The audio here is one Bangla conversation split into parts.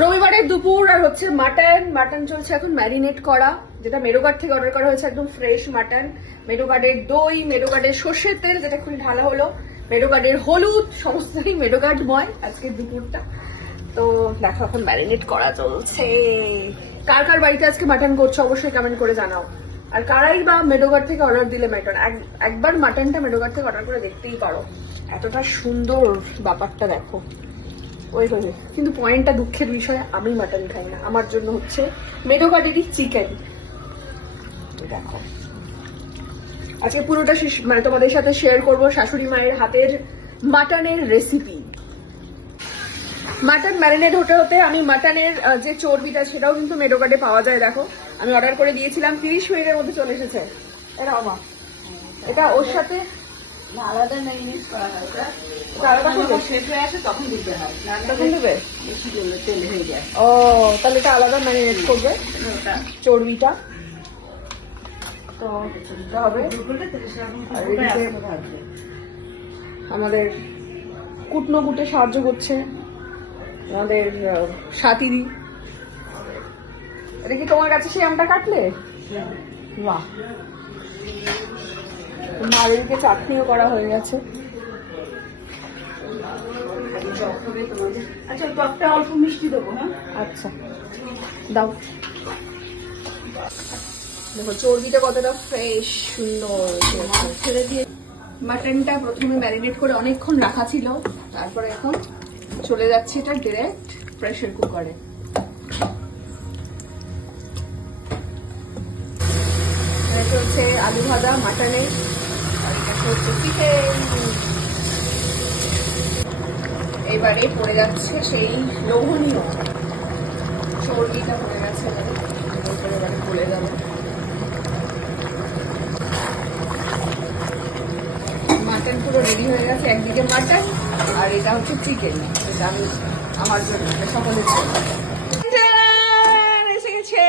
রবিবারের দুপুর আর হচ্ছে মাটন চলছে এখন ম্যারিনেট করা, যেটা মেরোগার্ড থেকে অর্ডার করা হয়েছে, একদম ফ্রেশ মাটন। মেরোগার্ডের দই, মেরোগার্ডের সর্ষের তেল যেটা খুবই ঢালা হলো, মেরোগার্ডের হলুদ, সমস্তই মেরোগার্ডময় আজকের দুপুরটা। তো দেখো এখন ম্যারিনেট করা চলছে। কার কার বাড়িতে আজকে মাটন করছো অবশ্যই কমেন্ট করে জানাও। আর কারাই বা মেডোগার্ড থেকে অর্ডার দিলে মাটন, একবার মাটনটা মেডোগার্ড থেকে অর্ডার করে দেখতেই পারো, এতটা সুন্দর ব্যাপারটা দেখো। ওই কিন্তু পয়েন্টটা দুঃখের বিষয়, আমি মাটন খাই না, আমার জন্য হচ্ছে মেডোগার্ডেরই চিকেন। দেখো আজকে পুরোটা মানে তোমাদের সাথে শেয়ার করব শাশুড়ি মায়ের হাতের মাটনের রেসিপি। মাটন ম্যারিনেট হতে হতে আমি মাটনের যে চর্বিটা সেটাও কিন্তু মেডোগার্ডে পাওয়া যায়। দেখো আমি অর্ডার করে দিয়েছিলাম, 30 মিনিটের মধ্যে চলে এসেছে। এটা আমার, এটা ওর সাথে আলাদা ম্যারিনেট করা হয়, আলাদা করবে, শেষ হয়ে আসে তখন দিতে হয়, তখন দেবে। বেশি করলে তেল হয়ে যায়। ও তাহলে এটা আলাদা ম্যারিনেট করবে ওটা চর্বিটা, তো দিতে হবে। আর এদিকে আমাদের কুটনো কুটে সাহায্য করছে আমাদের সাথীদি। এটা কি তোমার কাছে সেই আমটা কাটলে? বাহ, আর এদিকে চাটনিও করা হয়ে গেছে। আচ্ছা টকটা অল্প মিষ্টি দেবো। হ্যাঁ আচ্ছা দাও। দেখো চর্বিটা কতটা ফ্রেশ সুন্দর ছেড়ে দিয়ে। মাটনটা প্রথমে ম্যারিনেট করে অনেকক্ষণ রাখা ছিল, তারপরে এখন চলে যাচ্ছে এটা ডিরেক্ট প্রেসার কুকারে। এটা হচ্ছে আলু ভাজা মাটনে, আর এটা হচ্ছে চিকেন। এবারে পড়ে যাচ্ছে সেই লোভনীয় চর্বিটা, পড়ে গেছে এবারে পড়ে যাবে। মাটন পুরো রেডি হয়ে গেছে, একদিকে মাটন আর এটা হচ্ছে চিকেন, এটা আমি আমার জন্য সকলের জন্য। এসে গেছে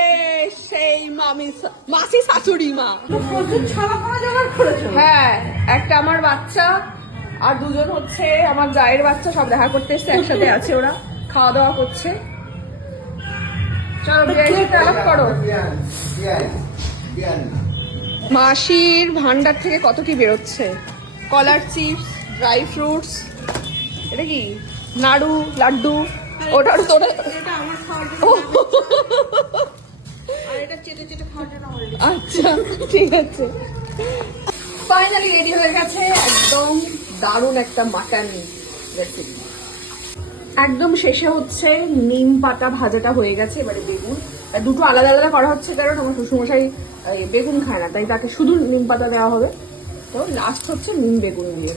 সেই মাসি শাশুড়ি মা। হ্যাঁ, একটা আমার বাচ্চা আর দুজন হচ্ছে আমার জায়ের বাচ্চা, সব দেখা করতে এসছে, একসাথে আছে, ওরা খাওয়া দাওয়া করছে। চলো বিরিয়ানিটা আলাপ করো। মাসির ভান্ডার থেকে কত কি বেরোচ্ছে, কলার চিপস, ড্রাই ফ্রুটস, এটা কি নাড়ু লাড্ডু, ওটার তোরা আচ্ছা ঠিক আছে। ফাইনালি রেডি হয়ে গেছে একদম দারুণ একটা মাটন রেসিপি। একদম শেষে হচ্ছে নিম পাতা ভাজাটা হয়ে গেছে। এবারে বেগুন, দুটো আলাদা আলাদা করা হচ্ছে কারণ আমার শ্বশুরমশাই বেগুন খায় না, তাই তাকে শুধু নিম পাতা দেওয়া হবে। তো লাস্ট হচ্ছে নিম বেগুন দিয়ে।